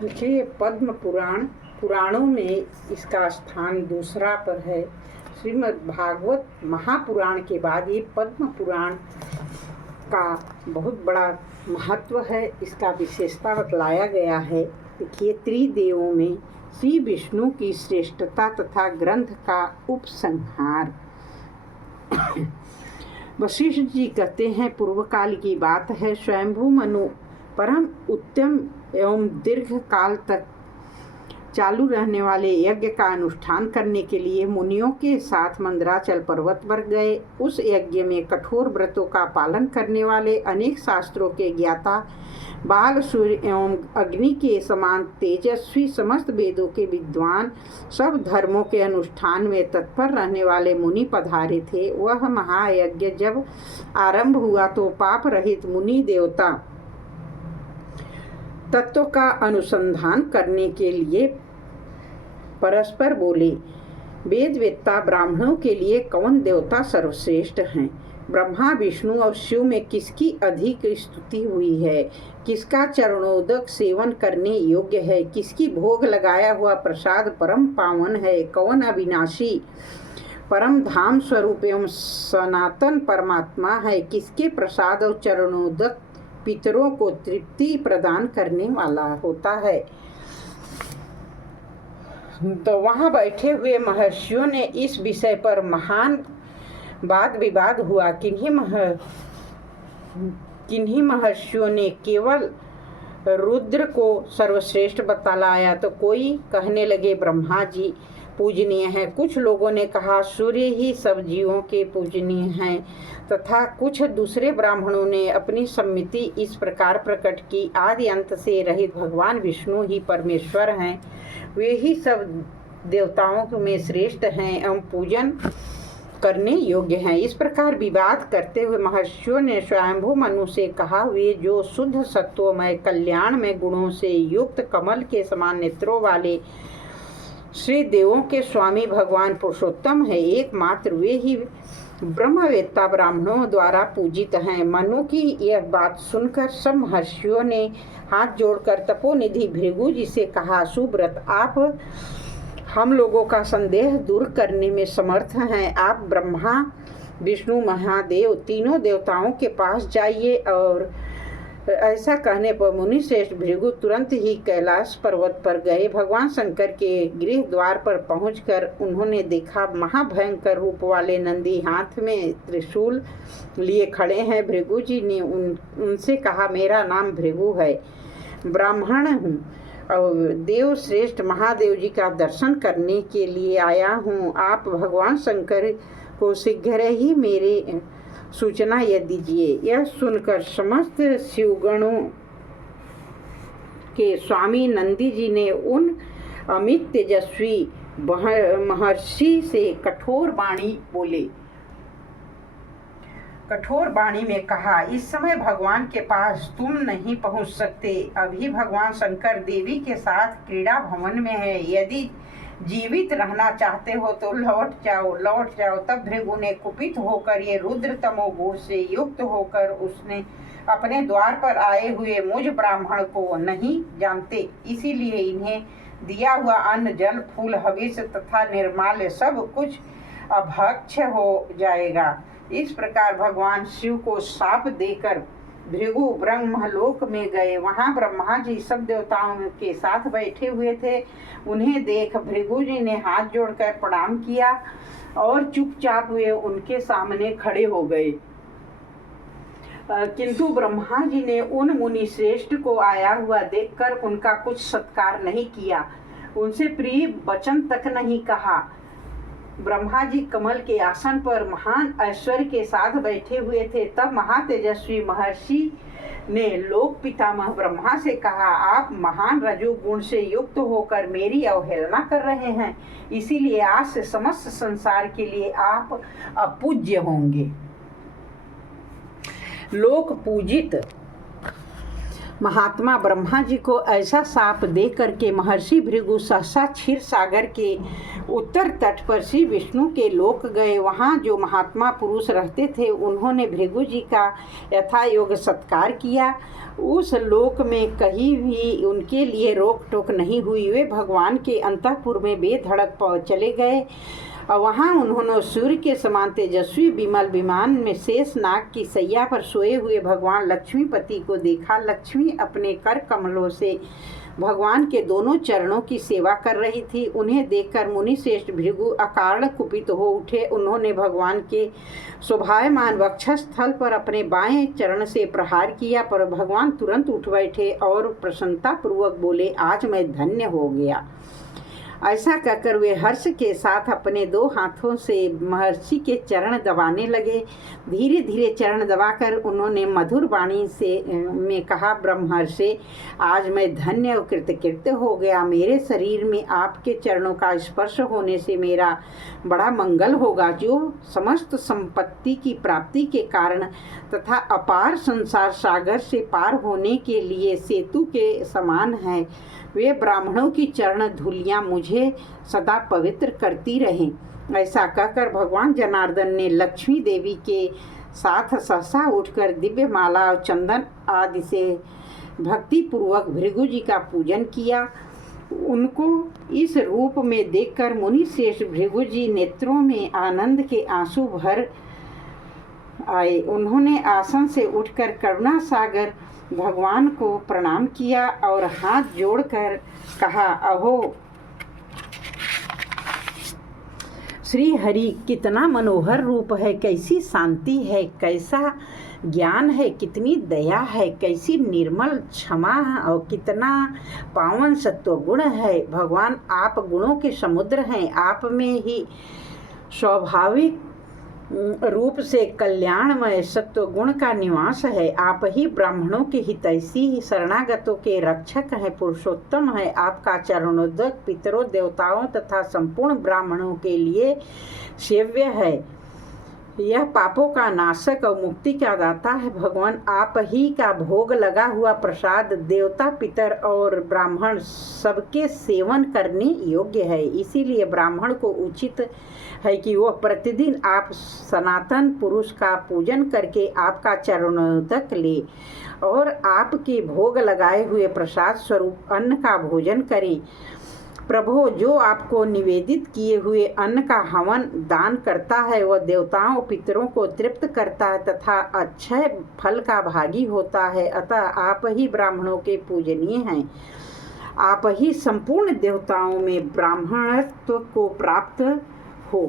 देखिए, पद्म पुराण पुराणों में इसका स्थान दूसरा पर है। श्रीमद् भागवत महापुराण के बाद ये पद्म पुराण का बहुत बड़ा महत्व है। इसका विशेषता बतलाया गया है। देखिए, त्रिदेवों में श्री विष्णु की श्रेष्ठता तथा ग्रंथ का उपसंहार। वशिष्ठ जी कहते हैं, पूर्व काल की बात है। स्वयंभू मनु परम उत्तम एवं दीर्घ काल तक चालू रहने वाले यज्ञ का अनुष्ठान करने के लिए मुनियों के साथ मंदराचल पर्वत पर गए। उस यज्ञ में कठोर व्रतों का पालन करने वाले अनेक शास्त्रों के ज्ञाता, बाल, सूर्य एवं अग्नि के समान तेजस्वी, समस्त वेदों के विद्वान, सब धर्मों के अनुष्ठान में तत्पर रहने वाले मुनि पधारे थे। वह महायज्ञ जब आरंभ हुआ तो पाप रहित मुनि देवता तत्व का अनुसंधान करने के लिए परस्पर बोले, वेदवेत्ता ब्राह्मणों के लिए कौन देवता सर्वश्रेष्ठ हैं? ब्रह्मा, विष्णु और शिव में किसकी अधिक स्तुति हुई है? किसका चरणोदक सेवन करने योग्य है? किसकी भोग लगाया हुआ प्रसाद परम पावन है? कौन अविनाशी परम धाम स्वरूप एवं सनातन परमात्मा है? किसके प्रसाद और चरणोदक पितरों को तृप्ति प्रदान करने वाला होता है? तो वहां बैठे हुए महर्षियों ने इस विषय पर महान वाद विवाद हुआ। किन्हीं महर्षियों ने केवल रुद्र को सर्वश्रेष्ठ बतलाया तो कोई कहने लगे ब्रह्मा जी पूजनीय हैं। कुछ लोगों ने कहा सूर्य ही सब जीवों के पूजनीय हैं, तथा कुछ दूसरे ब्राह्मणों ने अपनी सम्मति इस प्रकार प्रकट की, आदि अंत से रहित भगवान विष्णु ही परमेश्वर हैं। वे ही सब देवताओं में श्रेष्ठ हैं एवं पूजन करने योग्य हैं। इस प्रकार विवाद करते हुए महर्षियों ने स्वयंभू मनु से कहा, वे जो शुद्ध सत्वमय कल्याण में गुणों से युक्त कमल के समान नेत्रों वाले श्री देवों के स्वामी भगवान पुरुषोत्तम है, एकमात्र वे ही ब्रह्मवेत्ता ब्राह्मणों द्वारा पूजित हैं। मनु की यह बात सुनकर सब महर्षियों ने हाथ जोड़कर तपोनिधि भृगु जी से कहा, सुब्रत, आप हम लोगों का संदेह दूर करने में समर्थ हैं। आप ब्रह्मा, विष्णु, महादेव तीनों देवताओं के पास जाइए। और ऐसा कहने पर मुनि श्रेष्ठ भृगु तुरंत ही कैलाश पर्वत पर गए। भगवान शंकर के गृह द्वार पर पहुंचकर उन्होंने देखा, महाभयंकर रूप वाले नंदी हाथ में त्रिशूल लिए खड़े हैं। भृगु जी ने उनसे कहा, मेरा नाम भृगु है, ब्राह्मण हूँ और देव श्रेष्ठ महादेव जी का दर्शन करने के लिए आया हूँ। आप भगवान शंकर को शीघ्र ही मेरे सूचना दीजिए। यह सुनकर समस्त शिवगणों के स्वामी नंदी जी ने उन अमित तेजस्वी महर्षि से कठोर वाणी बोले। कठोर वाणी में कहा, इस समय भगवान के पास तुम नहीं पहुंच सकते। अभी भगवान शंकर देवी के साथ क्रीड़ा भवन में है। यदि जीवित रहना चाहते हो तो लौट जाओ। तब भृगु ने कुपित होकर, ये रुद्र तमोगुण से युक्त होकर उसने अपने द्वार पर आए हुए मुझ ब्राह्मण को नहीं जानते, इसीलिए इन्हें दिया हुआ अन्न, जल, फूल, हविष तथा निर्माल्य सब कुछ अभक्ष्य हो जाएगा। इस प्रकार भगवान शिव को शाप देकर भृगु ब्रह्मलोक में गए। वहां ब्रह्मा जी सब देवताओं के साथ बैठे हुए थे। उन्हें देख भृगु जी ने हाथ जोड़कर प्रणाम किया और चुपचाप वे उनके सामने खड़े हो गए। किंतु ब्रह्मा जी ने उन मुनि श्रेष्ठ को आया हुआ देखकर उनका कुछ सत्कार नहीं किया, उनसे प्रिय वचन तक नहीं कहा। ब्रह्मा जी कमल के आसन पर महान ऐश्वर्य के साथ बैठे हुए थे। तब महातेजस्वी महर्षि ने लोक पितामह ब्रह्मा से कहा, आप महान रजोगुण से युक्त होकर मेरी अवहेलना कर रहे हैं, इसीलिए आज से समस्त संसार के लिए आप अपूज्य होंगे। लोक पूजित महात्मा ब्रह्मा जी को ऐसा साप देख करके महर्षि भृगु सहसा क्षीर सागर के उत्तर तट पर श्री विष्णु के लोक गए। वहाँ जो महात्मा पुरुष रहते थे उन्होंने भृगु जी का यथायोग सत्कार किया। उस लोक में कहीं भी उनके लिए रोक टोक नहीं हुई। वे भगवान के अंतःपुर में बेधड़क चले गए और वहाँ उन्होंने सूर्य के समान तेजस्वी विमल विमान में शेष नाग की सैया पर सोए हुए भगवान लक्ष्मीपति को देखा। लक्ष्मी अपने कर कमलों से भगवान के दोनों चरणों की सेवा कर रही थी। उन्हें देखकर मुनिश्रेष्ठ भृगु अकारण कुपित हो उठे। उन्होंने भगवान के शोभायमान वक्षस्थल पर अपने बाएं चरण से प्रहार किया, पर भगवान तुरंत उठ बैठे और प्रसन्नतापूर्वक बोले, आज मैं धन्य हो गया। ऐसा कहकर वे हर्ष के साथ अपने 2 हाथों से महर्षि के चरण दबाने लगे। धीरे धीरे चरण दबाकर उन्होंने मधुर वाणी से में कहा, ब्रह्मर्षि, आज मैं धन्य और कृतकृत्य हो गया। मेरे शरीर में आपके चरणों का स्पर्श होने से मेरा बड़ा मंगल होगा, जो समस्त संपत्ति की प्राप्ति के कारण तथा अपार संसार सागर से पार होने के लिए सेतु के समान है। वे ब्राह्मणों की चरण धूलियाँ मुझे सदा पवित्र करती रहें। ऐसा कहकर भगवान जनार्दन ने लक्ष्मी देवी के साथ सहसा उठकर दिव्य माला और चंदन आदि से भक्ति पूर्वक भृगु जी का पूजन किया। उनको इस रूप में देखकर मुनिश्रेष्ठ भृगु जी नेत्रों में आनंद के आंसू भर आए। उन्होंने आसन से उठकर करुणा सागर भगवान को प्रणाम किया और हाथ जोड़कर कहा, अहो श्री हरि, कितना मनोहर रूप है, कैसी शांति है, कैसा ज्ञान है, कितनी दया है, कैसी निर्मल क्षमा और कितना पावन सत्व गुण है। भगवान आप गुणों के समुद्र हैं। आप में ही स्वाभाविक रूप से कल्याणमय सत्व गुण का निवास है। आप ही ब्राह्मणों के हितैषी, शरणागतों के रक्षक हैं, पुरुषोत्तम है। आपका चरणोदक पितरों, देवताओं तथा संपूर्ण ब्राह्मणों के लिए सेव्य है। यह पापों का नाशक और मुक्ति का दाता है। भगवान आप ही का भोग लगा हुआ प्रसाद देवता, पितर और ब्राह्मण सबके सेवन करने योग्य है। इसीलिए ब्राह्मण को उचित है कि वह प्रतिदिन आप सनातन पुरुष का पूजन करके आपका चरणोदक ले और आपके भोग लगाए हुए प्रसाद स्वरूप अन्न का भोजन करें। प्रभु, जो आपको निवेदित किए हुए अन्न का हवन दान करता है वह देवताओं पितरों को तृप्त करता है तथा अक्षय फल का भागी होता है। अतः आप ही ब्राह्मणों के पूजनीय हैं। आप ही संपूर्ण देवताओं में ब्राह्मणत्व को प्राप्त हो,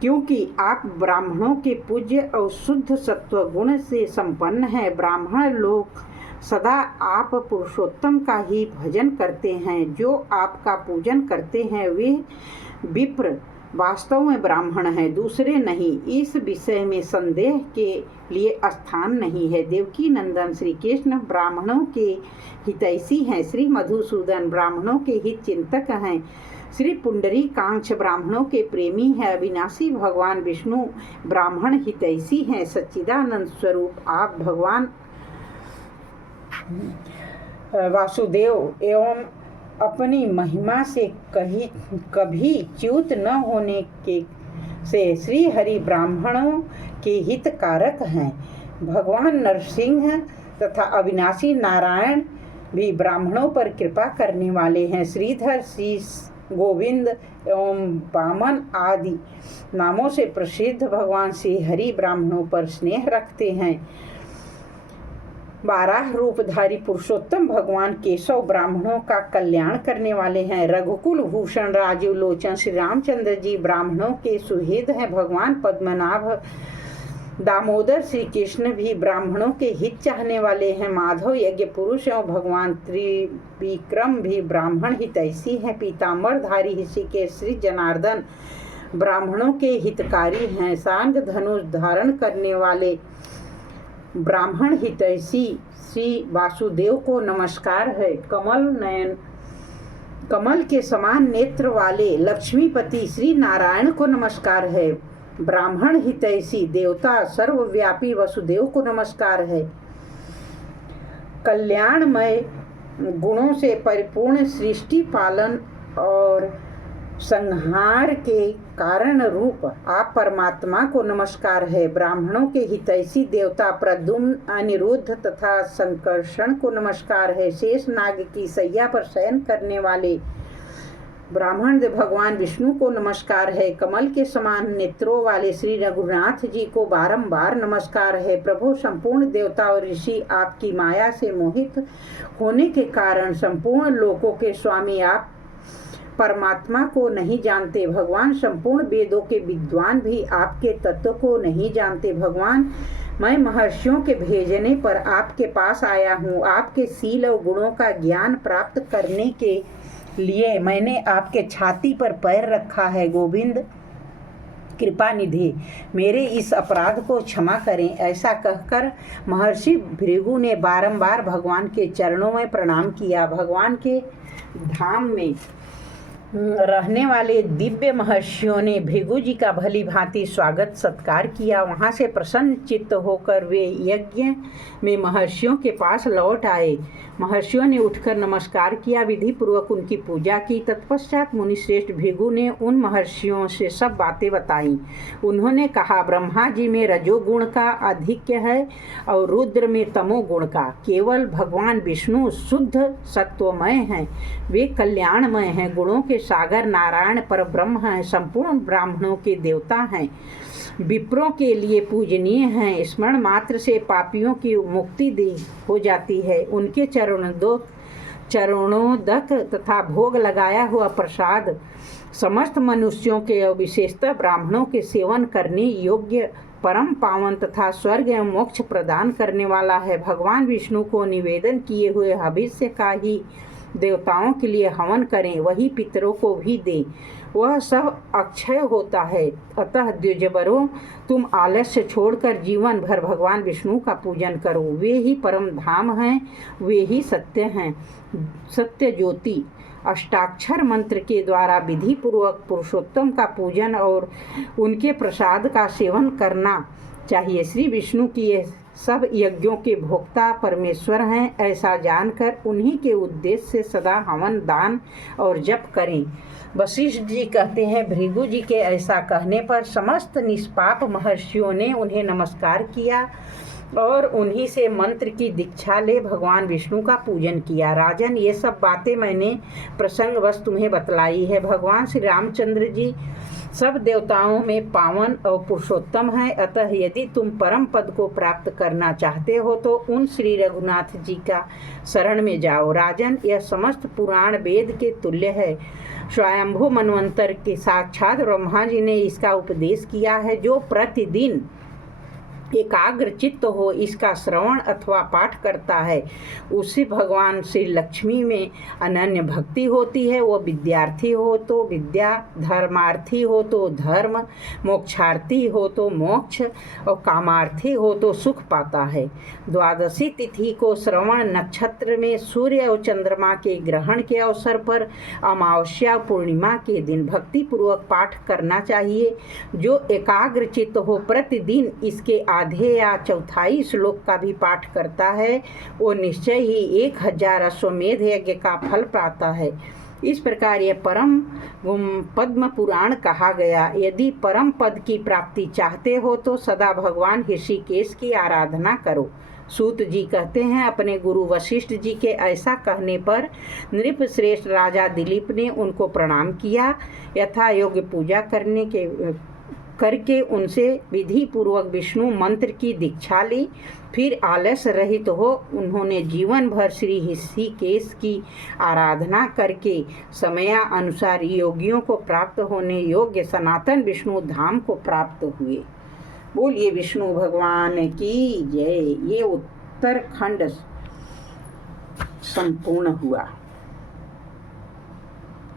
क्योंकि आप ब्राह्मणों के पूज्य और शुद्ध सत्व गुण से संपन्न हैं। ब्राह्मण लोग सदा आप पुरुषोत्तम का ही भजन करते हैं। जो आपका पूजन करते हैं वे विप्र वास्तव में ब्राह्मण हैं, दूसरे नहीं। इस विषय में संदेह के लिए स्थान नहीं है। देवकी नंदन श्री कृष्ण ब्राह्मणों के हितैषी हैं। श्री मधुसूदन ब्राह्मणों के हित चिंतक हैं। श्री पुंडरी कांक्ष ब्राह्मणों के प्रेमी है। अविनाशी भगवान विष्णु ब्राह्मण हितैषी हैं। सच्चिदानंद स्वरूप आप भगवान वासुदेव एवं अपनी महिमा से कभी च्युत न होने के से श्री हरि ब्राह्मणों के हितकारक हैं। भगवान नरसिंह तथा अविनाशी नारायण भी ब्राह्मणों पर कृपा करने वाले हैं। श्रीधर, शीश, गोविंद एवं वामन आदि नामों से प्रसिद्ध भगवान श्री हरि ब्राह्मणों पर स्नेह रखते हैं। 12 रूपधारी पुरुषोत्तम भगवान केशव ब्राह्मणों का कल्याण करने वाले हैं। रघुकुल भूषण राजीव लोचन श्री रामचंद्र जी ब्राह्मणों के सुहृद हैं। भगवान पद्मनाभ दामोदर श्री कृष्ण भी ब्राह्मणों के हित चाहने वाले हैं। माधव यज्ञ पुरुष एवं भगवान त्रिविक्रम भी ब्राह्मण हितैषी हैं। पीताम्बरधारी ऋषिकेश श्री जनार्दन ब्राह्मणों के हितकारी हैं। सांग धनुष धारण करने वाले ब्राह्मण हितैषी श्री वासुदेव को नमस्कार है। कमल नयन, कमल के समान नेत्र वाले लक्ष्मीपति श्री नारायण को नमस्कार है। ब्राह्मण हितैषी देवता सर्वव्यापी वसुदेव को नमस्कार है। कल्याणमय गुणों से परिपूर्ण सृष्टि पालन और संहार के कारण रूप आप परमात्मा को नमस्कार है। ब्राह्मणों के हितैषी देवता प्रद्युम्न, अनिरुद्ध तथा संकर्षण को नमस्कार है। शेष नाग की सैया पर शयन करने वाले ब्राह्मण भगवान विष्णु को नमस्कार है। कमल के समान नेत्रों वाले श्री रघुनाथ जी को बारंबार नमस्कार है। प्रभु, संपूर्ण देवता और ऋषि आपकी माया से मोहित होने के कारण संपूर्ण लोकों के स्वामी आप परमात्मा को नहीं जानते। भगवान, संपूर्ण वेदों के विद्वान भी आपके तत्व को नहीं जानते। भगवान, मैं महर्षियों के भेजने पर आपके पास आया हूँ। आपके शील और गुणों का ज्ञान प्राप्त करने के लिए मैंने आपके छाती पर पैर रखा है। गोविंद, कृपा निधि, मेरे इस अपराध को क्षमा करें। ऐसा कहकर महर्षि भृगु ने बारंबार भगवान के चरणों में प्रणाम किया। भगवान के धाम में रहने वाले दिव्य महर्षियों ने भृगु जी का भली भांति स्वागत सत्कार किया। वहां से प्रसन्न चित्त होकर वे यज्ञ में महर्षियों के पास लौट आए। महर्षियों ने उठकर नमस्कार किया, विधि पूर्वक उनकी पूजा की। तत्पश्चात मुनिश्रेष्ठ भृगु ने उन महर्षियों से सब बातें बताईं। उन्होंने कहा, ब्रह्मा जी में रजोगुण का आधिक्य है और रुद्र में तमोगुण का। केवल भगवान विष्णु शुद्ध सत्वमय हैं। वे कल्याणमय हैं, गुणों के सागर नारायण पर ब्रह्म हैं, संपूर्ण ब्राह्मणों के देवता हैं, विप्रों के लिए पूजनीय हैं। स्मरण मात्र से पापियों की मुक्ति दी हो जाती है। उनके चरणोदक तथा भोग लगाया हुआ प्रसाद समस्त मनुष्यों के और विशेषतः ब्राह्मणों के सेवन करने योग्य परम पावन तथा स्वर्ग एवं मोक्ष प्रदान करने वाला है। भगवान विष्णु को निवेदन किए हुए हविष्य का ही देवताओं के लिए हवन करें, वही पितरों को भी दें, वह सब अक्षय होता है। अतः द्विजवरों, तुम आलस्य छोड़कर जीवन भर भगवान विष्णु का पूजन करो। वे ही परम धाम हैं, वे ही सत्य हैं, सत्य ज्योति। अष्टाक्षर मंत्र के द्वारा विधि पूर्वक पुरुषोत्तम का पूजन और उनके प्रसाद का सेवन करना चाहिए। श्री विष्णु की ये सब यज्ञों के भोक्ता परमेश्वर हैं, ऐसा जानकर उन्हीं के उद्देश्य से सदा हवन, दान और जप करें। वशिष्ठ जी कहते हैं, भृगु जी के ऐसा कहने पर समस्त निष्पाप महर्षियों ने उन्हें नमस्कार किया और उन्हीं से मंत्र की दीक्षा ले भगवान विष्णु का पूजन किया। राजन, ये सब बातें मैंने प्रसंगवश तुम्हें बतलाई है। भगवान श्री रामचंद्र जी सब देवताओं में पावन और पुरुषोत्तम है। अतः यदि तुम परम पद को प्राप्त करना चाहते हो तो उन श्री रघुनाथ जी का शरण में जाओ। राजन, यह समस्त पुराण वेद के तुल्य है। स्वयंभू मनवंतर के साक्षात ब्रह्मा जी ने इसका उपदेश किया है। जो प्रतिदिन एकाग्र चित्त हो इसका श्रवण अथवा पाठ करता है, उससे भगवान श्री लक्ष्मी में अनन्य भक्ति होती है। वो विद्यार्थी हो तो विद्या, धर्मार्थी हो तो धर्म, मोक्षार्थी हो तो मोक्ष और कामार्थी हो तो सुख पाता है। द्वादशी तिथि को श्रवण नक्षत्र में सूर्य और चंद्रमा के ग्रहण के अवसर पर अमावस्या पूर्णिमा के दिन भक्ति पूर्वक पाठ करना चाहिए। जो एकाग्र चित्त हो प्रतिदिन इसके आधे या चौथाई श्लोक का भी पाठ करता है, वो निश्चय ही 1000 अश्वमेध यज्ञ का फल पाता है। इस प्रकार यह परम पद्म पुराण कहा गया। यदि परम पद की प्राप्ति चाहते हो तो सदा भगवान ऋषिकेश की आराधना करो। सूत जी कहते हैं, अपने गुरु वशिष्ठ जी के ऐसा कहने पर नृप श्रेष्ठ राजा दिलीप ने उनको प्रणाम किया। यथा योग्य पूजा करके उनसे विधि पूर्वक विष्णु मंत्र की दीक्षा ली। फिर आलस्य रहित हो उन्होंने जीवन भर श्री ऋषिकेश की आराधना करके समयानुसार योगियों को प्राप्त होने योग्य सनातन विष्णु धाम को प्राप्त हुए। बोलिए विष्णु भगवान की जय। ये उत्तरखंड संपूर्ण हुआ।